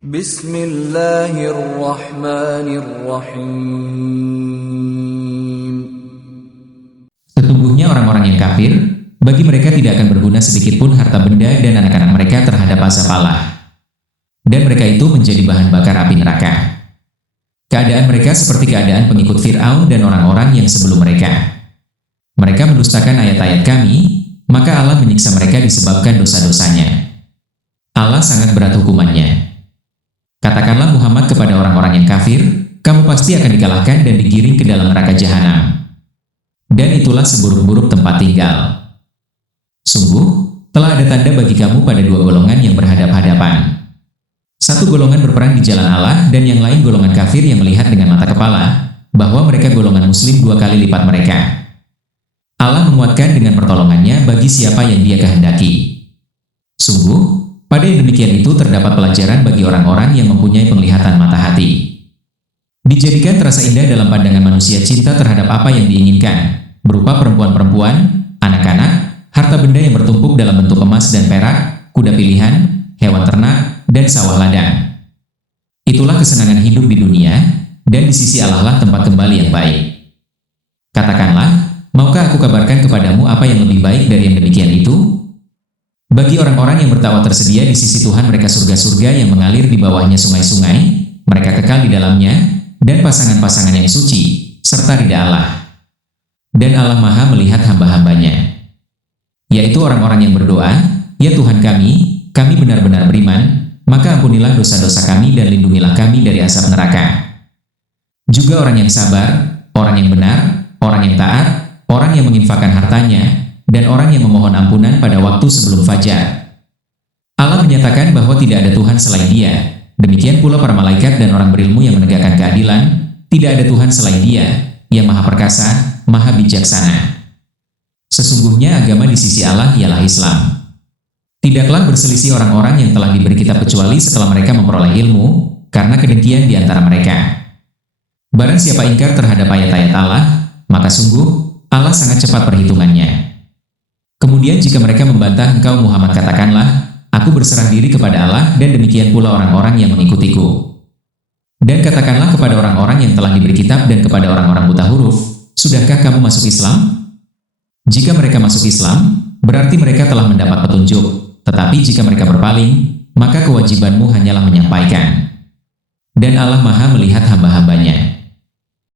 Bismillahirrahmanirrahim. Sesungguhnya orang-orang yang kafir, bagi mereka tidak akan berguna sedikitpun harta benda dan anak-anak mereka terhadap azab Allah. Dan mereka itu menjadi bahan bakar api neraka. Keadaan mereka seperti keadaan pengikut Fir'aun dan orang-orang yang sebelum mereka. Mereka mendustakan ayat-ayat Kami, maka Allah menyiksa mereka disebabkan dosa-dosanya. Allah sangat berat hukumannya. Katakanlah Muhammad kepada orang-orang yang kafir, kamu pasti akan dikalahkan dan digiring ke dalam neraka jahanam. Dan itulah seburuk-buruk tempat tinggal. Sungguh, telah ada tanda bagi kamu pada dua golongan yang berhadap-hadapan. Satu golongan berperang di jalan Allah dan yang lain golongan kafir yang melihat dengan mata kepala, bahwa mereka golongan muslim dua kali lipat mereka. Allah menguatkan dengan pertolongannya bagi siapa yang Dia kehendaki. Sungguh, pada yang demikian itu terdapat pelajaran bagi orang-orang yang mempunyai penglihatan mata hati. Dijadikan terasa indah dalam pandangan manusia cinta terhadap apa yang diinginkan, berupa perempuan-perempuan, anak-anak, harta benda yang bertumpuk dalam bentuk emas dan perak, kuda pilihan, hewan ternak, dan sawah ladang. Itulah kesenangan hidup di dunia, dan di sisi Allah lah tempat kembali yang baik. Katakanlah, maukah aku kabarkan kepadamu apa yang lebih baik dari yang demikian itu? Bagi orang-orang yang bertakwa tersedia di sisi Tuhan mereka surga-surga yang mengalir di bawahnya sungai-sungai, mereka kekal di dalamnya, dan pasangan-pasangan yang suci, serta ridha Allah. Dan Allah Maha melihat hamba-hambanya, yaitu orang-orang yang berdoa, ya Tuhan kami benar-benar beriman, maka ampunilah dosa-dosa kami dan lindungilah kami dari azab neraka. Juga orang yang sabar, orang yang benar, orang yang taat, orang yang menginfakkan hartanya, dan orang yang memohon ampunan pada waktu sebelum fajar. Allah menyatakan bahwa tidak ada Tuhan selain Dia. Demikian pula para malaikat dan orang berilmu yang menegakkan keadilan, tidak ada Tuhan selain Dia, yang Maha Perkasa, Maha Bijaksana. Sesungguhnya agama di sisi Allah ialah Islam. Tidaklah berselisih orang-orang yang telah diberi kitab kecuali setelah mereka memperoleh ilmu, karena kedengkian di antara mereka. Barang siapa ingkar terhadap ayat-ayat Allah, maka sungguh Allah sangat cepat perhitungannya. Kemudian jika mereka membantah engkau Muhammad, katakanlah, aku berserah diri kepada Allah dan demikian pula orang-orang yang mengikutiku. Dan katakanlah kepada orang-orang yang telah diberi kitab dan kepada orang-orang buta huruf, sudahkah kamu masuk Islam? Jika mereka masuk Islam, berarti mereka telah mendapat petunjuk. Tetapi jika mereka berpaling, maka kewajibanmu hanyalah menyampaikan. Dan Allah Maha melihat hamba-hambanya.